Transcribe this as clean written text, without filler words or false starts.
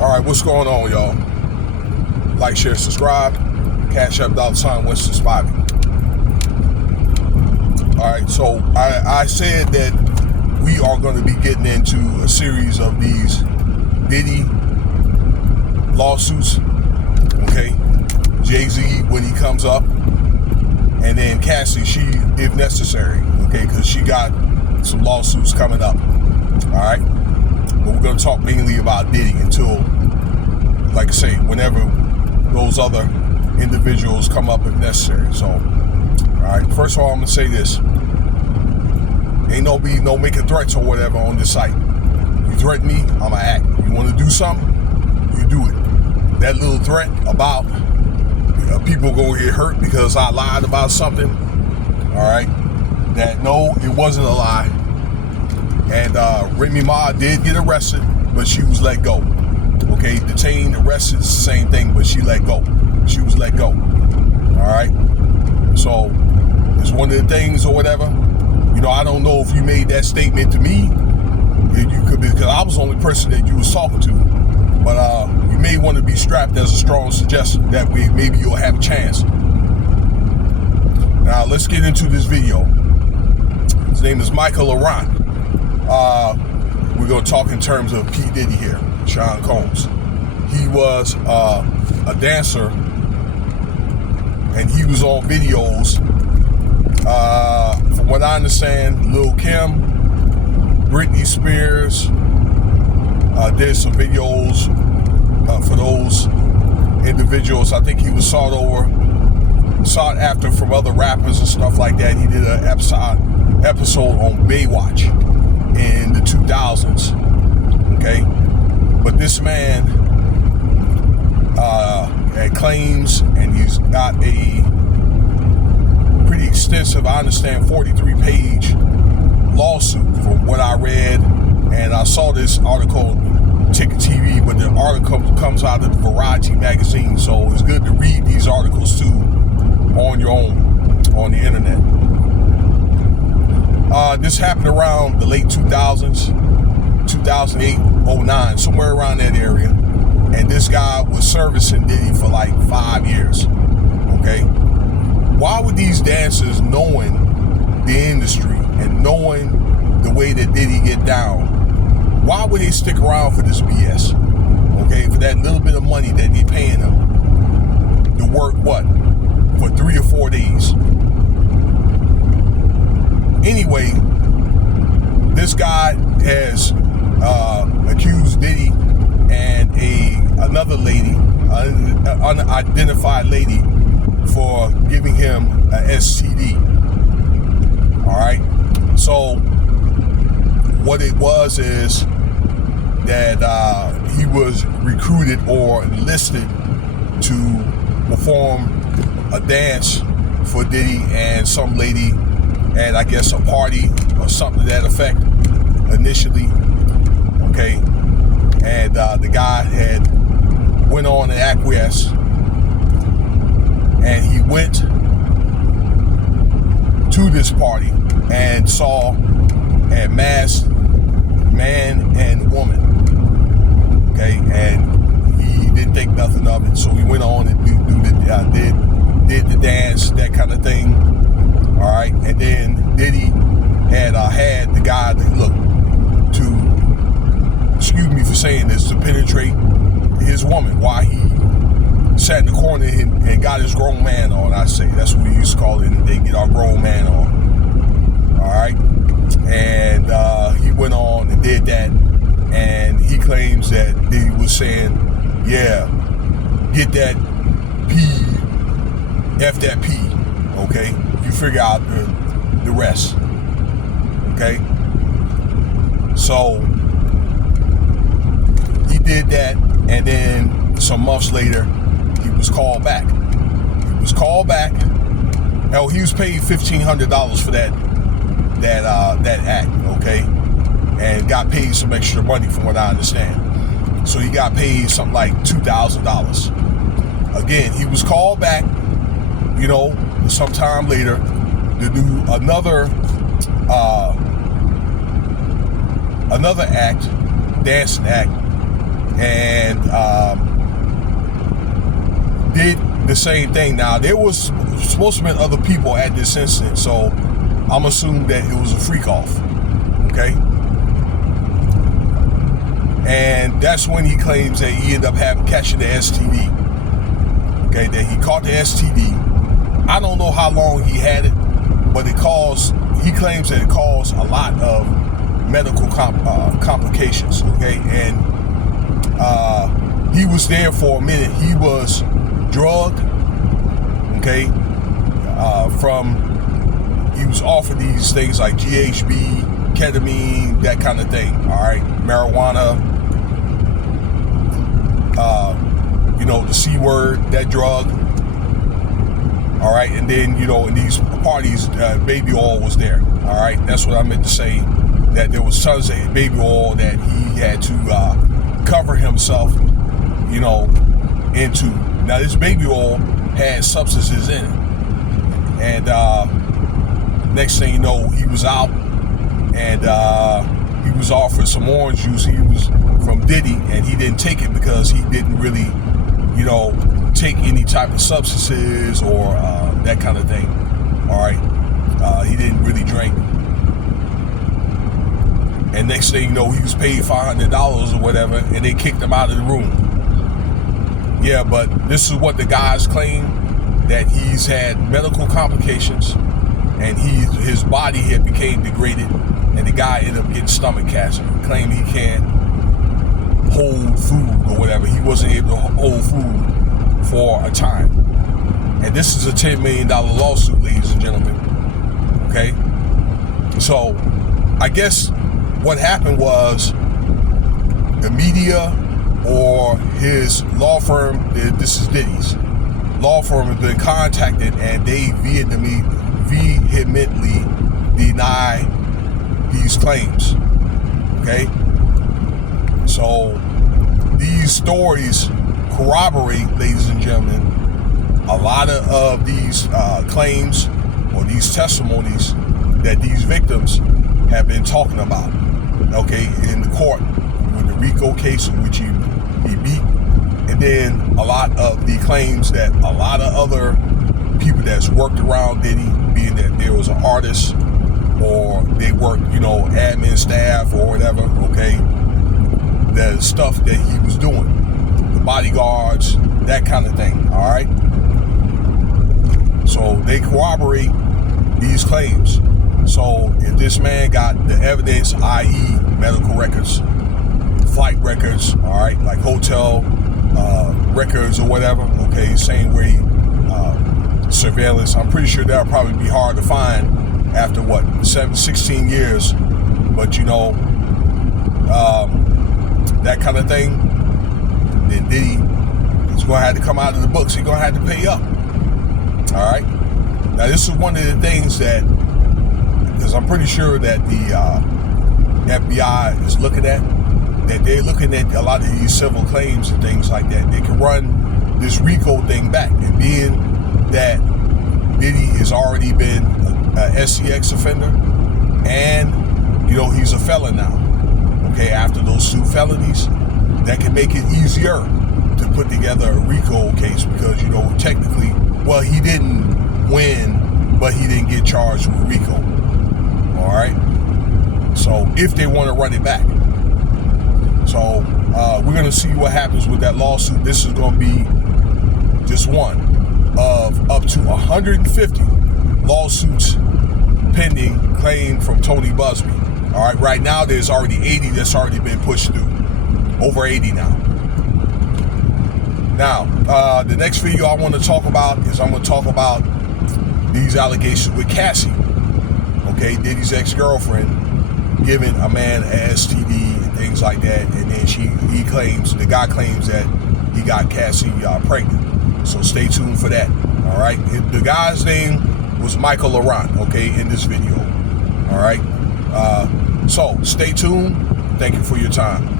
Alright, what's going on, y'all? Like, share, subscribe. Cash App $, Winston Spivey. Alright, so I said that we are going to be getting into a series of these Diddy lawsuits. Okay? Jay-Z when he comes up. And then Cassie, she, if necessary. Okay? Because she got some lawsuits coming up. Alright? But we're going to talk mainly about Diddy until, like I say, whenever those other individuals come up if necessary. So, alright, first of all, I'm going to say this. Ain't no making threats or whatever on this site. You threaten me, I'm going to act. You want to do something, you do it. That little threat about people going to get hurt because I lied about something, alright, that no, it wasn't a lie. And Remy Ma did get arrested, but she was let go. Okay, detained, arrested, it's the same thing, but she let go. She was let go. Alright? So, it's one of the things or whatever. You know, I don't know if you made that statement to me. You could be, because I was the only person that you was talking to. But you may want to be strapped as a strong suggestion. That way, maybe you'll have a chance. Now, let's get into this video. His name is Michael Laurent. We're going to talk in terms of P Diddy here, Sean Combs. He was a dancer, and he was on videos. From what I understand, Lil' Kim, Britney Spears did some videos for those individuals. I think he was sought after from other rappers and stuff like that. He did an episode on Baywatch in the 2000s. Okay, but this man claims, and he's got a pretty extensive, I understand, 43-page lawsuit from what I read, and I saw this article, Ticket TV, but the article comes out of the Variety magazine, so it's good to read these articles too on your own on the internet. This happened around the late 2000s, 2008, 09, somewhere around that area. And this guy was servicing Diddy for like 5 years. Okay? Why would these dancers, knowing the industry and knowing the way that Diddy get down, why would they stick around for this BS? Okay? For that little bit of money that they paying them to work, what? For 3 or 4 days. Anyway, this guy has accused Diddy and another lady, unidentified lady, for giving him a STD. Alright? So, what it was is that he was recruited or enlisted to perform a dance for Diddy and some lady at, I guess, a party or something to that effect initially. Okay, and the guy had went on to acquiesce, and he went to this party and saw a masked man and woman. Okay, and he didn't think nothing of it, so he went on and did the dance, that kind of thing. All right, and then Diddy had the guy that excuse me for saying this, to penetrate his woman while he sat in the corner and got his grown man on. I say that's what we used to call it. They get our grown man on. All right, and he went on and did that, and he claims that Diddy was saying, "Yeah, get that P, F that P." Okay, you figure out the rest. Okay, so he did that, and then some months later, he was called back. Hell, he was paid $1,500 for that act. Okay, and got paid some extra money from what I understand. So he got paid something like $2,000. Again, he was called back, sometime later to do another act, dancing act, and did the same thing. Now, there was supposed to have been other people at this incident, so I'm assuming that it was a freak off, okay? And that's when he claims that he ended up catching the STD, okay? That he caught the STD. I don't know how long he had it, but he claims that it caused a lot of medical complications, okay? And he was there for a minute. He was drugged, okay? He was offered these things like GHB, ketamine, that kind of thing, all right? Marijuana, the C word, that drug, all right? And then, in these parties, baby oil was there, all right? That's what I meant to say, that there was tons of baby oil that he had to cover himself, into. Now, this baby oil had substances in it. And next thing you know, he was out, and he was offered some orange juice. He was from Diddy, and he didn't take it because he didn't really, take any type of substances or that kind of thing. All right, he didn't really drink. And next thing you know, he was paid $500 or whatever, and they kicked him out of the room. Yeah, but this is what the guys claim, that he's had medical complications, and his body had became degraded, and the guy ended up getting stomach cancer. He claimed he can't hold food or whatever. He wasn't able to hold food for a time. And this is a $10 million lawsuit, ladies and gentlemen. Okay? So, I guess what happened was the media or his law firm, this is Diddy's law firm, has been contacted, and they vehemently deny these claims. Okay? So these stories corroborate, ladies and gentlemen, a lot of these claims or these testimonies that these victims have been talking about, okay, in the court, with the RICO case in which he beat, and then a lot of the claims that a lot of other people that's worked around Diddy, being that there was an artist or they worked, admin staff or whatever, okay, the stuff that he was doing, the bodyguards, that kind of thing, all right? So they corroborate these claims. So if this man got the evidence, i.e. medical records, flight records, all right, like hotel records or whatever, okay, same way, surveillance, I'm pretty sure that'll probably be hard to find after 16 years, but that kind of thing, then Diddy is going to have to come out of the books. He's going to have to pay up. All right. Now, this is one of the things that, because I'm pretty sure that the FBI is looking at, that they're looking at a lot of these civil claims and things like that. They can run this RICO thing back, and being that Diddy has already been a SCX offender, and he's a felon now. Okay, after those 2 felonies, that can make it easier to put together a RICO case because technically, well, he didn't win, but he didn't get charged with RICO. All right. So if they want to run it back, so we're going to see what happens with that lawsuit. This is going to be just one of up to 150 lawsuits pending claim from Tony Busby. All right, right now there's already 80 that's already been pushed through. Over 80 now. Now, the next video I want to talk about is I'm going to talk about these allegations with Cassie. Okay, Diddy's ex-girlfriend giving a man an STD and things like that, and then the guy claims that he got Cassie pregnant. So stay tuned for that. All right, the guy's name was Michael Laurent, okay, in this video. All right, so stay tuned. Thank you for your time.